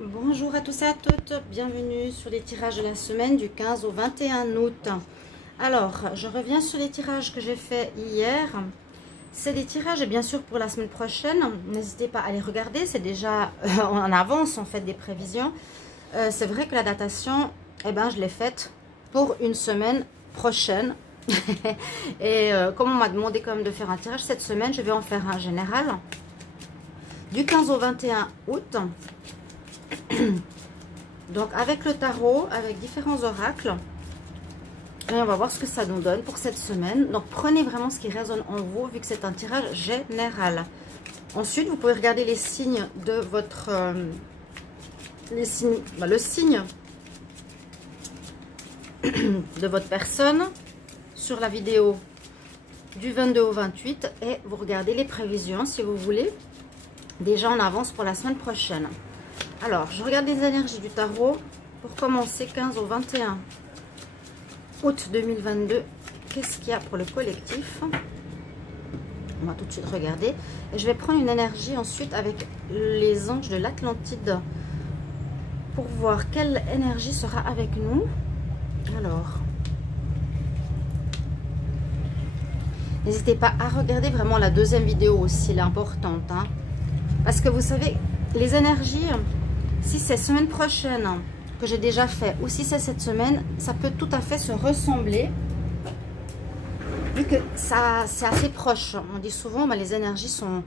Bonjour à tous et à toutes, bienvenue sur les tirages de la semaine du 15 au 21 août. Alors, je reviens sur les tirages que j'ai fait hier. C'est des tirages et bien sûr pour la semaine prochaine. N'hésitez pas à les regarder, c'est déjà en avance en fait des prévisions. C'est vrai que la datation, je l'ai faite pour une semaine prochaine. Et comme on m'a demandé quand même de faire un tirage cette semaine, je vais en faire un général. Du 15 au 21 août. Donc avec le tarot, avec différents oracles, et on va voir ce que ça nous donne pour cette semaine. Donc prenez vraiment ce qui résonne en vous, vu que c'est un tirage général. Ensuite, vous pouvez regarder les signes de votre... le signe de votre personne sur la vidéo du 22 au 28. Et vous regardez les prévisions, si vous voulez, déjà en avance pour la semaine prochaine. Alors, je regarde les énergies du tarot pour commencer 15 au 21 août 2022. Qu'est-ce qu'il y a pour le collectif? On va tout de suite regarder. Et je vais prendre une énergie ensuite avec les anges de l'Atlantide pour voir quelle énergie sera avec nous. Alors, n'hésitez pas à regarder vraiment la deuxième vidéo aussi, elle est importante. Hein, parce que vous savez, les énergies... Si c'est semaine prochaine que j'ai déjà fait ou si c'est cette semaine, ça peut tout à fait se ressembler. Vu que ça c'est assez proche. On dit souvent les énergies sont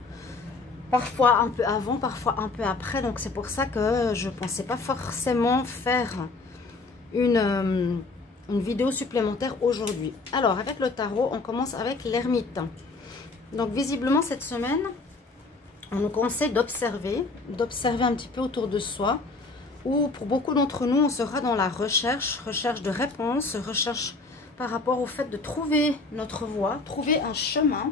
parfois un peu avant, parfois un peu après. Donc c'est pour ça que je ne pensais pas forcément faire une vidéo supplémentaire aujourd'hui. Alors avec le tarot, on commence avec l'ermite. Donc visiblement cette semaine... On nous conseille d'observer un petit peu autour de soi, ou pour beaucoup d'entre nous, on sera dans la recherche de réponses, recherche par rapport au fait de trouver notre voie, trouver un chemin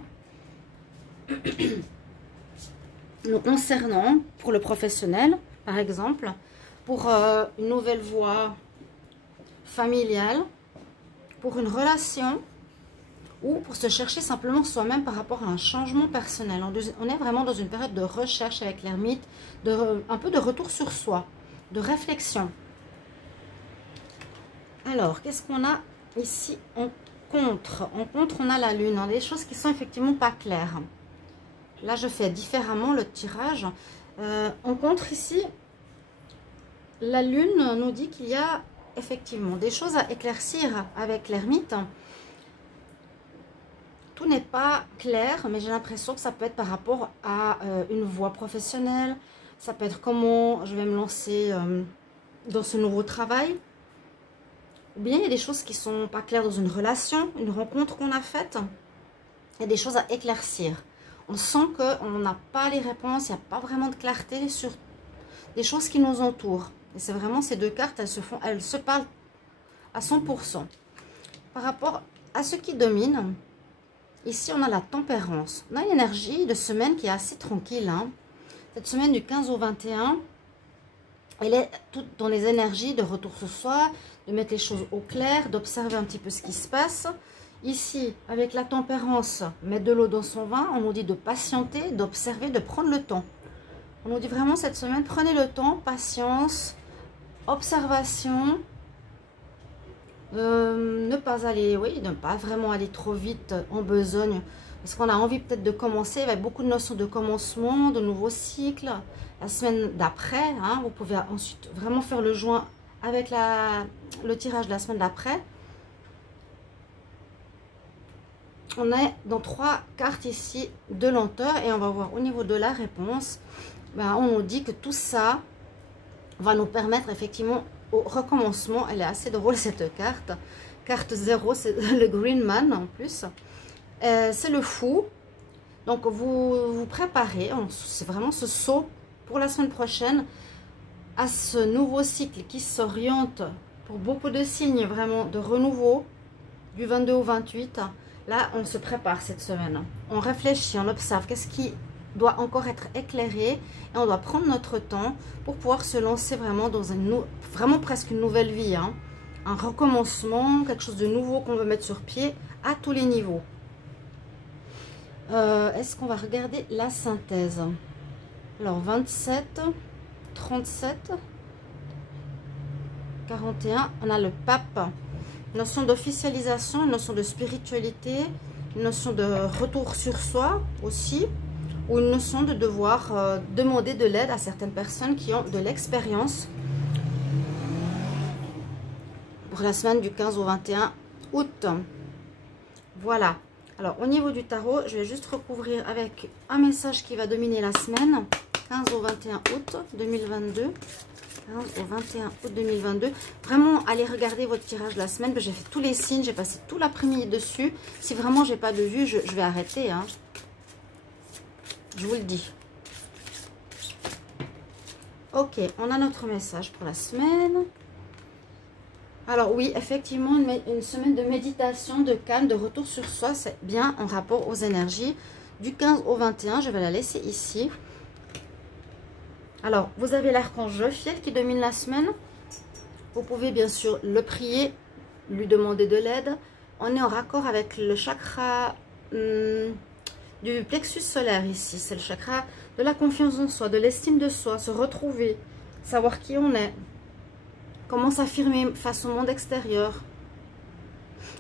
nous concernant, pour le professionnel, par exemple, pour une nouvelle voie familiale, pour une relation, ou pour se chercher simplement soi-même par rapport à un changement personnel. On est vraiment dans une période de recherche avec l'ermite, un peu de retour sur soi, de réflexion. Alors, qu'est-ce qu'on a ici en contre? En contre, on a la lune, hein, des choses qui sont effectivement pas claires. Là, je fais différemment le tirage. En contre, ici, la lune nous dit qu'il y a effectivement des choses à éclaircir avec l'ermite. Tout n'est pas clair, mais j'ai l'impression que ça peut être par rapport à une voie professionnelle. Ça peut être comment je vais me lancer dans ce nouveau travail. Ou bien il y a des choses qui ne sont pas claires dans une relation, une rencontre qu'on a faite. Il y a des choses à éclaircir. On sent qu'on n'a pas les réponses, il n'y a pas vraiment de clarté sur des choses qui nous entourent. Et c'est vraiment ces deux cartes, elles se parlent à 100%. Par rapport à ce qui domine... Ici, on a la tempérance. On a une énergie de semaine qui est assez tranquille. Hein. Cette semaine du 15 au 21, elle est toute dans les énergies de retour sur soi, de mettre les choses au clair, d'observer un petit peu ce qui se passe. Ici, avec la tempérance, mettre de l'eau dans son vin, on nous dit de patienter, d'observer, de prendre le temps. On nous dit vraiment cette semaine, prenez le temps, patience, observation. Ne pas aller, oui, ne pas vraiment aller trop vite en besogne, parce qu'on a envie peut-être de commencer avec beaucoup de notions de commencement, de nouveaux cycles. La semaine d'après, hein, vous pouvez ensuite vraiment faire le joint avec le tirage de la semaine d'après. On est dans 3 cartes ici de lenteur et on va voir au niveau de la réponse. On nous dit que tout ça va nous permettre effectivement au recommencement. Elle est assez drôle cette carte. Carte 0, c'est le Green Man en plus. C'est le fou. Donc vous vous préparez, c'est vraiment ce saut pour la semaine prochaine à ce nouveau cycle qui s'oriente pour beaucoup de signes vraiment de renouveau du 22 au 28. Là, on se prépare cette semaine. On réfléchit, on observe qu'est-ce qui doit encore être éclairé et on doit prendre notre temps pour pouvoir se lancer vraiment dans vraiment presque une nouvelle vie, hein. Un recommencement, quelque chose de nouveau qu'on veut mettre sur pied à tous les niveaux. Est-ce qu'on va regarder la synthèse? Alors 27, 37, 41, on a le pape. Une notion d'officialisation, une notion de spiritualité, une notion de retour sur soi aussi, ou une notion de devoir demander de l'aide à certaines personnes qui ont de l'expérience. Pour la semaine du 15 au 21 août. Voilà. Alors, au niveau du tarot, je vais juste recouvrir avec un message qui va dominer la semaine. 15 au 21 août 2022. 15 au 21 août 2022. Vraiment, allez regarder votre tirage de la semaine. J'ai fait tous les signes, j'ai passé tout l'après-midi dessus. Si vraiment j'ai pas de vue, je vais arrêter. Hein. Je vous le dis. Ok, on a notre message pour la semaine. Alors oui, effectivement, une semaine de méditation, de calme, de retour sur soi, c'est bien en rapport aux énergies. Du 15 au 21, je vais la laisser ici. Alors, vous avez l'archange Jophiel qui domine la semaine. Vous pouvez bien sûr le prier, lui demander de l'aide. On est en raccord avec le chakra du plexus solaire ici. C'est le chakra de la confiance en soi, de l'estime de soi, se retrouver, savoir qui on est. Comment s'affirmer face au monde extérieur.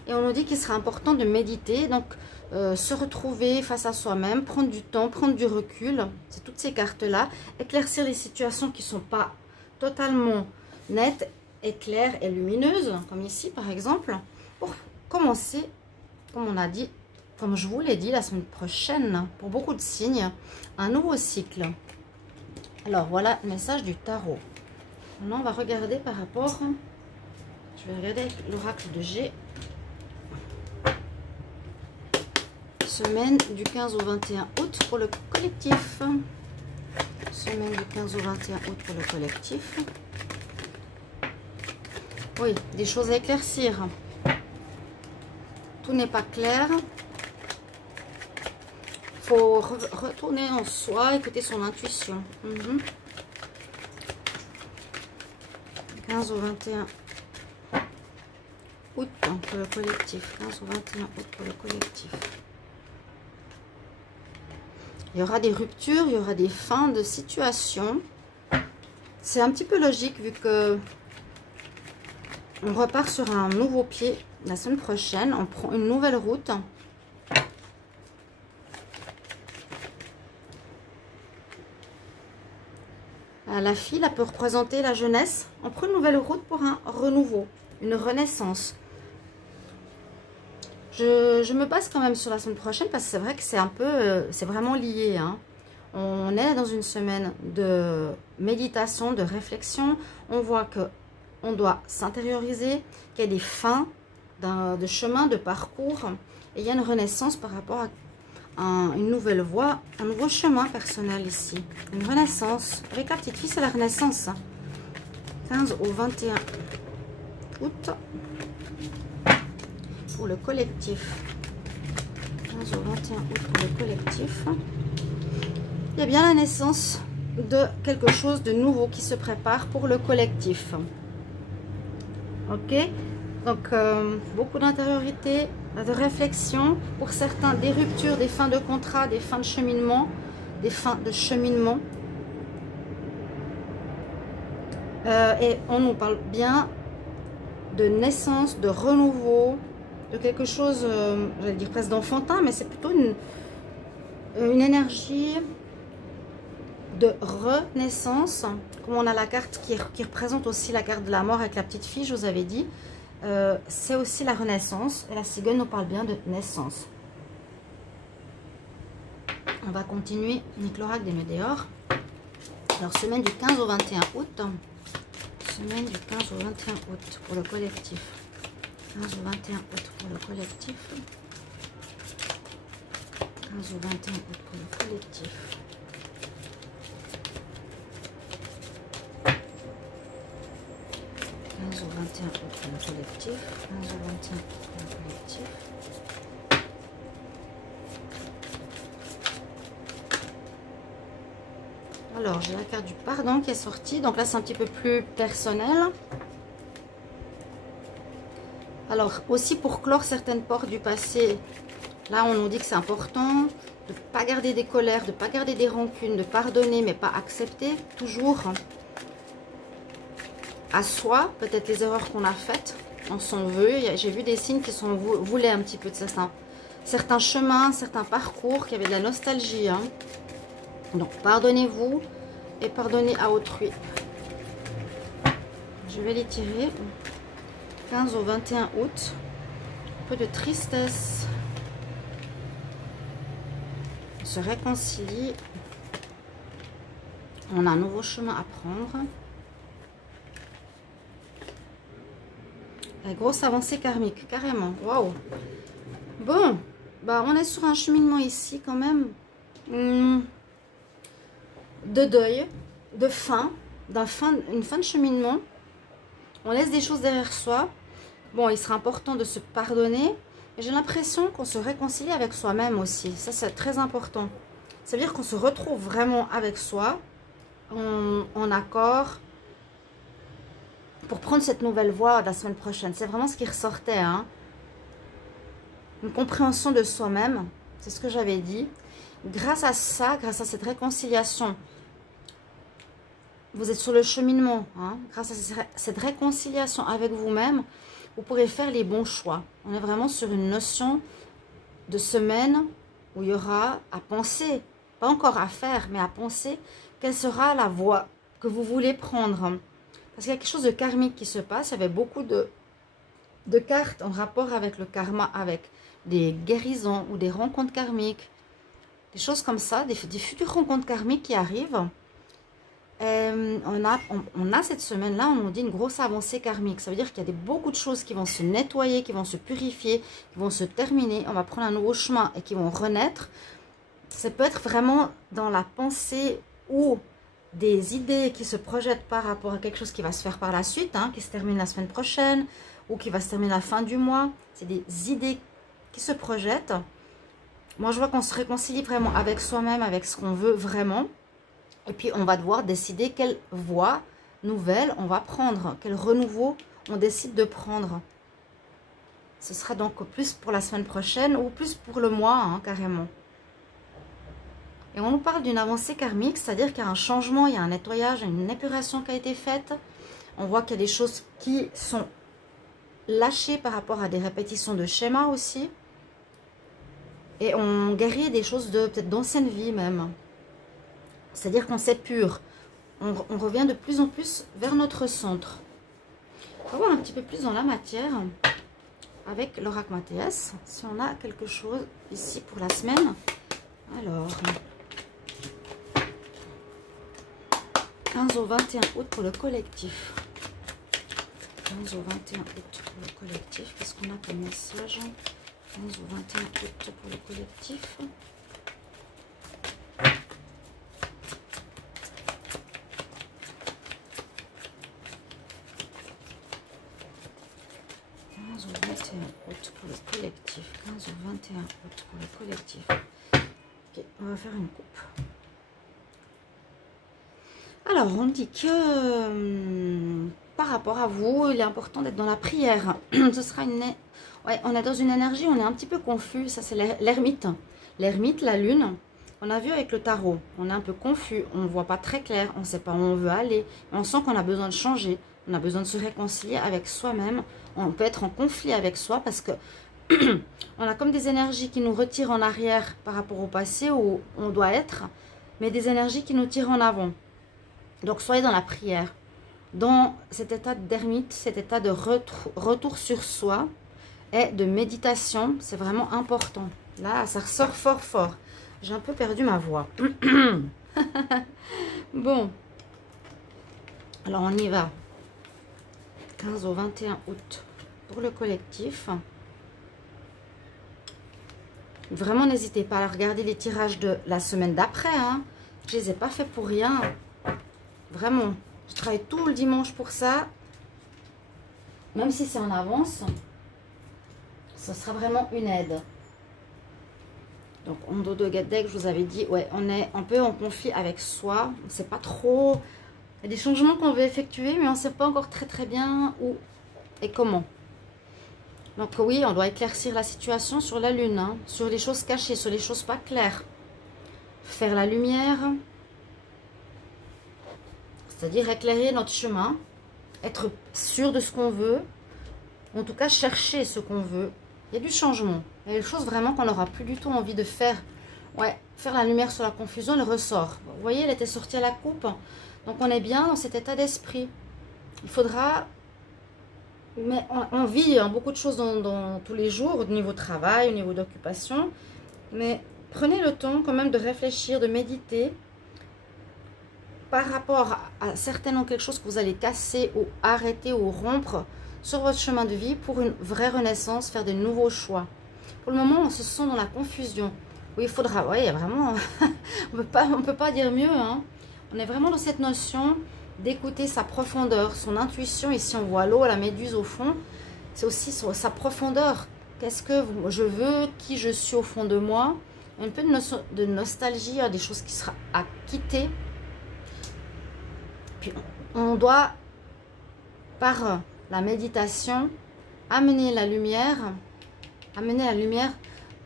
Et on nous dit qu'il sera important de méditer, donc se retrouver face à soi-même, prendre du temps, prendre du recul. C'est toutes ces cartes-là. Éclaircir les situations qui ne sont pas totalement nettes et claires et lumineuses, comme ici par exemple, pour commencer, comme on a dit, comme je vous l'ai dit, la semaine prochaine, pour beaucoup de signes, un nouveau cycle. Alors voilà le message du tarot. Maintenant, on va regarder par rapport... Je vais regarder avec l'oracle de G. Semaine du 15 au 21 août pour le collectif. Semaine du 15 au 21 août pour le collectif. Oui, des choses à éclaircir. Tout n'est pas clair. Il faut retourner en soi, écouter son intuition. 15 au 21 août pour le collectif. 15 au 21 août pour le collectif. Il y aura des ruptures, il y aura des fins de situation. C'est un petit peu logique vu que on repart sur un nouveau pied la semaine prochaine. On prend une nouvelle route. La file, elle peut représenter la jeunesse. On prend une nouvelle route pour un renouveau, une renaissance. Je me base quand même sur la semaine prochaine parce que c'est vrai que c'est un peu, c'est vraiment lié. Hein. On est dans une semaine de méditation, de réflexion. On voit que on doit s'intérioriser, qu'il y a des fins de chemin, de parcours. Et il y a une renaissance par rapport à une nouvelle voie, un nouveau chemin personnel ici. Une renaissance. Avec la petite fille, c'est la renaissance. 15 au 21 août pour le collectif. 15 au 21 août pour le collectif. Il y a bien la naissance de quelque chose de nouveau qui se prépare pour le collectif. Ok, donc beaucoup d'intériorité, de réflexion, pour certains des ruptures, des fins de contrat, des fins de cheminement, et on nous parle bien de naissance, de renouveau, de quelque chose, j'allais dire presque d'enfantin, mais c'est plutôt une énergie de renaissance. Comme on a la carte qui représente aussi la carte de la mort avec la petite fille, je vous avais dit. C'est aussi la renaissance. Et la cigogne nous parle bien de naissance. On va continuer avec l'oracle des météores. Alors, semaine du 15 au 21 août. Semaine du 15 au 21 août pour le collectif. 15 au 21 août pour le collectif. 15 au 21 août pour le collectif. 15 au 21 août pour le collectif. 15 au 21 août pour le collectif. Alors, j'ai la carte du pardon qui est sortie. Donc là, c'est un petit peu plus personnel. Alors, aussi pour clore certaines portes du passé, là, on nous dit que c'est important de ne pas garder des colères, de ne pas garder des rancunes, de pardonner, mais pas accepter. Toujours à soi, peut-être les erreurs qu'on a faites, on s'en veut. J'ai vu des signes qui s'en voulaient un petit peu de certains chemins, certains parcours, qui avaient de la nostalgie. Hein. Donc, pardonnez-vous et pardonnez à autrui. Je vais les tirer. 15 au 21 août. Un peu de tristesse. On se réconcilie. On a un nouveau chemin à prendre. La grosse avancée karmique, carrément. Waouh! Bon, bah on est sur un cheminement ici quand même. De deuil, de fin, une fin de cheminement. On laisse des choses derrière soi. Bon, il sera important de se pardonner. J'ai l'impression qu'on se réconcilie avec soi-même aussi. Ça, c'est très important. Ça veut dire qu'on se retrouve vraiment avec soi, en accord, pour prendre cette nouvelle voie la semaine prochaine. C'est vraiment ce qui ressortait. Hein. Une compréhension de soi-même. C'est ce que j'avais dit. Grâce à ça, grâce à cette réconciliation, vous êtes sur le cheminement. Hein. Grâce à cette réconciliation avec vous-même, vous pourrez faire les bons choix. On est vraiment sur une notion de semaine où il y aura à penser, pas encore à faire, mais à penser quelle sera la voie que vous voulez prendre. Parce qu'il y a quelque chose de karmique qui se passe. Il y avait beaucoup de cartes en rapport avec le karma, avec des guérisons ou des rencontres karmiques. Des choses comme ça, des futures rencontres karmiques qui arrivent. On a cette semaine-là, on nous dit une grosse avancée karmique. Ça veut dire qu'il y a beaucoup de choses qui vont se nettoyer, qui vont se purifier, qui vont se terminer. On va prendre un nouveau chemin et qui vont renaître. Ça peut être vraiment dans la pensée ou des idées qui se projettent par rapport à quelque chose qui va se faire par la suite, hein, qui se termine la semaine prochaine ou qui va se terminer à la fin du mois. C'est des idées qui se projettent. Moi, je vois qu'on se réconcilie vraiment avec soi-même, avec ce qu'on veut vraiment. Et puis, on va devoir décider quelle voie nouvelle on va prendre, quel renouveau on décide de prendre. Ce sera donc plus pour la semaine prochaine ou plus pour le mois, hein, carrément. Et on nous parle d'une avancée karmique, c'est-à-dire qu'il y a un changement, il y a un nettoyage, une épuration qui a été faite. On voit qu'il y a des choses qui sont lâchées par rapport à des répétitions de schémas aussi. Et on guérit des choses peut-être d'ancienne vie même. C'est-à-dire qu'on s'épure. On revient de plus en plus vers notre centre. On va voir un petit peu plus dans la matière avec l'oracle Mathias. Si on a quelque chose ici pour la semaine. Alors, 15 au 21 août pour le collectif. 15 au 21 août pour le collectif. Qu'est-ce qu'on a comme message? 15 au 21 août pour le collectif. 15 au 21 août pour le collectif. 15 au 21 août pour le collectif. Ok, on va faire une coupe. Alors, on dit que par rapport à vous, il est important d'être dans la prière. Ce sera une... Ouais, on est dans une énergie, on est un petit peu confus. Ça, c'est l'ermite. L'ermite, la lune. On a vu avec le tarot. On est un peu confus. On ne voit pas très clair. On ne sait pas où on veut aller. On sent qu'on a besoin de changer. On a besoin de se réconcilier avec soi-même. On peut être en conflit avec soi parce que on a comme des énergies qui nous retirent en arrière par rapport au passé où on doit être, mais des énergies qui nous tirent en avant. Donc, soyez dans la prière. Dans cet état d'ermite, cet état de retour sur soi et de méditation, c'est vraiment important. Là, ça ressort fort, fort. J'ai un peu perdu ma voix. Bon. Alors, on y va. 15 au 21 août pour le collectif. Vraiment, n'hésitez pas à regarder les tirages de la semaine d'après. Hein. Je ne les ai pas faits pour rien. Vraiment. Je travaille tout le dimanche pour ça. Même si c'est en avance, ce sera vraiment une aide. Donc, Ondo de Gadek, je vous avais dit, ouais, on est un peu en conflit avec soi. On ne sait pas trop. Il y a des changements qu'on veut effectuer, mais on ne sait pas encore très très bien où et comment. Donc oui, on doit éclaircir la situation sur la lune, hein, sur les choses cachées, sur les choses pas claires. Faire la lumière, c'est-à-dire éclairer notre chemin être sûr de ce qu'on veut. En tout cas, chercher ce qu'on veut. Il y a du changement. Il y a des choses vraiment qu'on n'aura plus du tout envie de faire. Ouais, faire la lumière sur la confusion, le ressort. Vous voyez, elle était sortie à la coupe. Donc, on est bien dans cet état d'esprit. Il faudra... Mais on vit beaucoup de choses dans tous les jours, au niveau travail, au niveau d'occupation. Mais prenez le temps quand même de réfléchir, de méditer par rapport à certainement quelque chose que vous allez casser ou arrêter ou rompre sur votre chemin de vie pour une vraie renaissance, faire de nouveaux choix. Pour le moment, on se sent dans la confusion. Oui, il faudra, oui, vraiment, on peut pas dire mieux. Hein. On est vraiment dans cette notion d'écouter sa profondeur, son intuition. Ici, on voit l'eau, la méduse au fond. C'est aussi sa profondeur. Qu'est-ce que je veux, qui je suis au fond de moi. Un peu de nostalgie, des choses qui seront à quitter. Puis, on doit, par la méditation, amener la lumière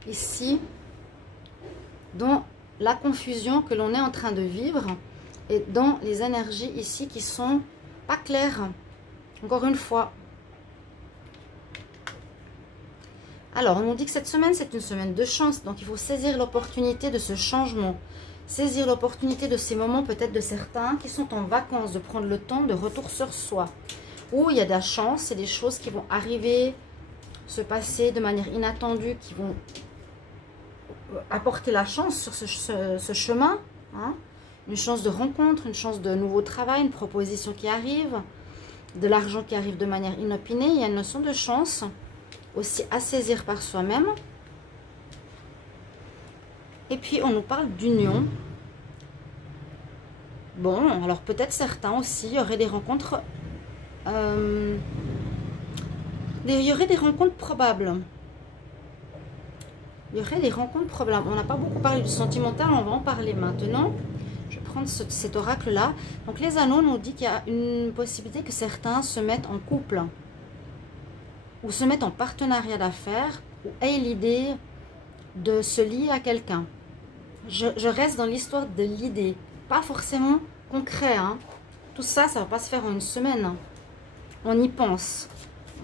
ici, dans la confusion que l'on est en train de vivre et dans les énergies ici qui sont pas claires. Encore une fois. Alors, on nous dit que cette semaine, c'est une semaine de chance. Donc, il faut saisir l'opportunité de ce changement. Saisir l'opportunité de ces moments, peut-être de certains qui sont en vacances, de prendre le temps de retour sur soi. Où il y a de la chance, c'est des choses qui vont arriver, se passer de manière inattendue, qui vont apporter la chance sur ce chemin. Hein? Une chance de rencontre, une chance de nouveau travail, une proposition qui arrive, de l'argent qui arrive de manière inopinée. Il y a une notion de chance aussi à saisir par soi-même. Et puis, on nous parle d'union. Bon, alors peut-être certains aussi, il y aurait des rencontres... il y aurait des rencontres probables. Il y aurait des rencontres probables. On n'a pas beaucoup parlé du sentimental, on va en parler maintenant. Je vais prendre cet oracle-là. Donc, les anneaux nous dit qu'il y a une possibilité que certains se mettent en couple. Ou se mettent en partenariat d'affaires. Ou aient l'idée de se lier à quelqu'un. Je reste dans l'histoire de l'idée. Pas forcément concret. Hein. Tout ça, ça ne va pas se faire en une semaine. Hein. On y pense.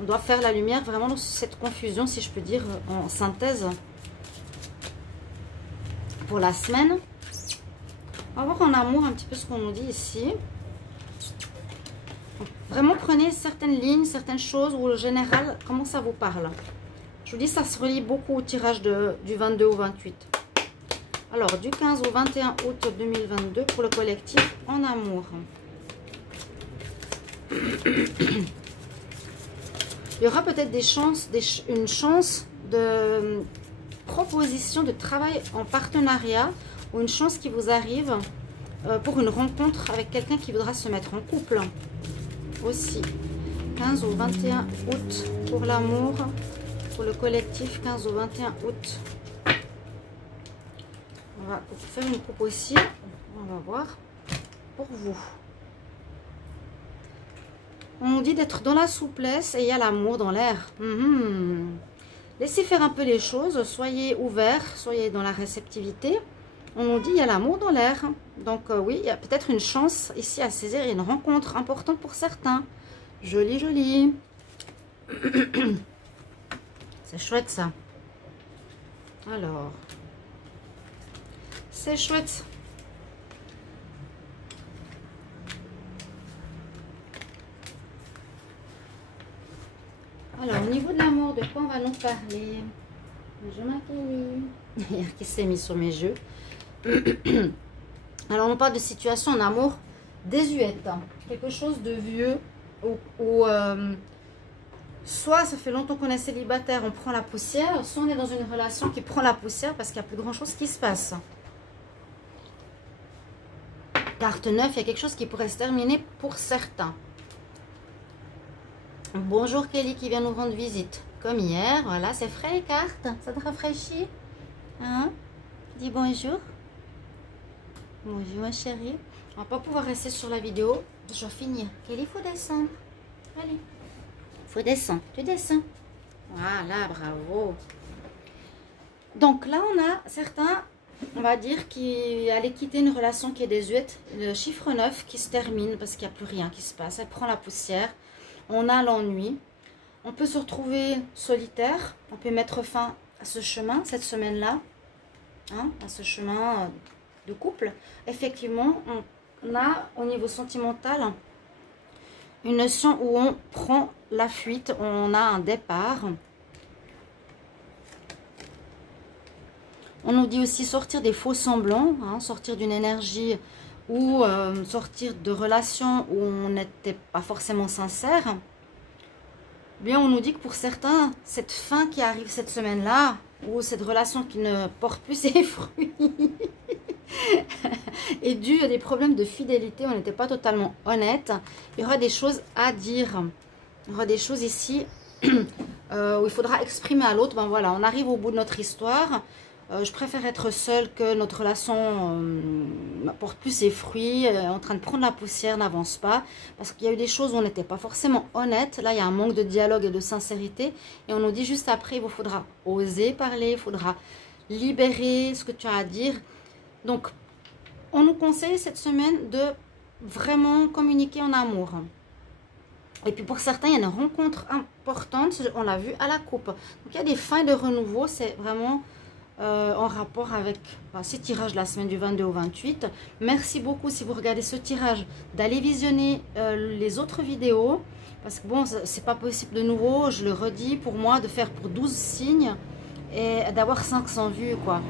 On doit faire la lumière vraiment dans cette confusion, si je peux dire, en synthèse. Pour la semaine. On va voir en amour un petit peu ce qu'on nous dit ici. Donc, vraiment, prenez certaines lignes, certaines choses ou le général, comment ça vous parle. Je vous dis, ça se relie beaucoup au tirage du 22 au 28. Alors, du 15 au 21 août 2022 pour le collectif en amour. Il y aura peut-être des chances, une chance de proposition de travail en partenariat ou une chance qui vous arrive pour une rencontre avec quelqu'un qui voudra se mettre en couple aussi. 15 au 21 août pour l'amour, pour le collectif 15 au 21 août. On va faire une coupe aussi, on va voir pour vous. On nous dit d'être dans la souplesse et il y a l'amour dans l'air. Laissez faire un peu les choses, soyez ouverts, soyez dans la réceptivité. On nous dit il y a l'amour dans l'air. Donc oui, il y a peut-être une chance ici à saisir, il y a une rencontre importante pour certains. Joli, joli. C'est chouette ça. Alors, c'est chouette. Alors, au niveau de l'amour, de quoi on va nous parler? Bonjour ma Kelly. Qui s'est mis sur mes jeux. Alors, on parle de situation en amour désuète. Quelque chose de vieux. Ou soit ça fait longtemps qu'on est célibataire, on prend la poussière. Soit on est dans une relation qui prend la poussière parce qu'il n'y a plus grand chose qui se passe. Carte 9, il y a quelque chose qui pourrait se terminer pour certains. Bonjour Kelly qui vient nous rendre visite. Comme hier, voilà, c'est frais les cartes. Ça te rafraîchit? Hein? Dis bonjour. Bonjour ma chérie. On va pas pouvoir rester sur la vidéo. Je vais finir. Kelly, il faut descendre. Allez. Il faut descendre. Tu descends. Voilà, bravo. Donc là, on a certains on va dire qu'il allait quitter une relation qui est désuète. Le chiffre 9 qui se termine parce qu'il n'y a plus rien qui se passe. Elle prend la poussière. On a l'ennui. On peut se retrouver solitaire. On peut mettre fin à ce chemin, cette semaine-là. Hein, à ce chemin de couple. Effectivement, on a au niveau sentimental une notion où on prend la fuite. On a un départ. On nous dit aussi sortir des faux semblants, hein, sortir d'une énergie ou sortir de relations où on n'était pas forcément sincère. Bien, on nous dit que pour certains, cette fin qui arrive cette semaine-là, ou cette relation qui ne porte plus ses fruits, est due à des problèmes de fidélité, on n'était pas totalement honnête. Il y aura des choses à dire. Il y aura des choses ici où il faudra exprimer à l'autre. Ben voilà, on arrive au bout de notre histoire. Je préfère être seule que notre relation n'apporte plus ses fruits, en train de prendre la poussière, n'avance pas. Parce qu'il y a eu des choses où on n'était pas forcément honnête. Là, il y a un manque de dialogue et de sincérité. Et on nous dit juste après, il vous faudra oser parler, il faudra libérer ce que tu as à dire. Donc, on nous conseille cette semaine de vraiment communiquer en amour. Et puis pour certains, il y a une rencontre importante, on l'a vu à la coupe. Donc, il y a des fins de renouveau, c'est vraiment... en rapport avec ces tirages la semaine du 22 au 28. Merci beaucoup si vous regardez ce tirage d'aller visionner les autres vidéos parce que bon, c'est pas possible de nouveau, je le redis, pour moi de faire pour 12 signes et d'avoir 500 vues quoi.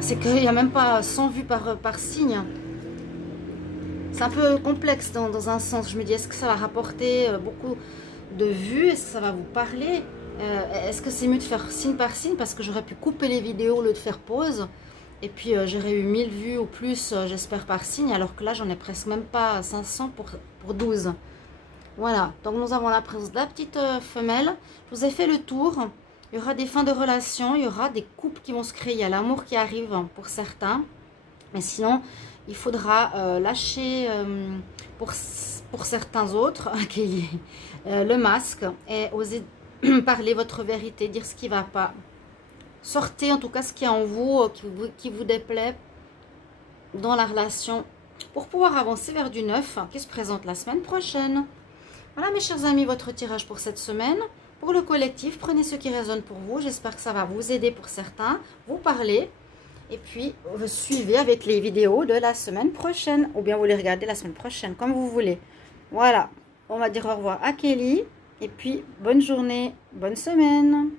C'est qu'il n'y a même pas 100 vues par signe. C'est un peu complexe dans un sens. Je me dis, est-ce que ça va rapporter beaucoup de vues? Est-ce que ça va vous parler? Est-ce que c'est mieux de faire signe par signe parce que j'aurais pu couper les vidéos au lieu de faire pause et puis j'aurais eu 1000 vues ou plus j'espère par signe alors que là j'en ai presque même pas 500 pour 12. Voilà, donc nous avons la présence de la petite femelle. Je vous ai fait le tour. Il y aura des fins de relation, il y aura des couples qui vont se créer, il y a l'amour qui arrive pour certains, mais sinon il faudra lâcher pour certains autres le masque et oser parler votre vérité, dire ce qui ne va pas. Sortez en tout cas ce qui est en vous, qui vous déplaît dans la relation pour pouvoir avancer vers du neuf qui se présente la semaine prochaine. Voilà mes chers amis, votre tirage pour cette semaine. Pour le collectif, prenez ce qui résonne pour vous. J'espère que ça va vous aider pour certains, vous parler. Et puis, vous suivez avec les vidéos de la semaine prochaine. Ou bien vous les regardez la semaine prochaine, comme vous voulez. Voilà, on va dire au revoir à Kelly. Et puis, bonne journée, bonne semaine.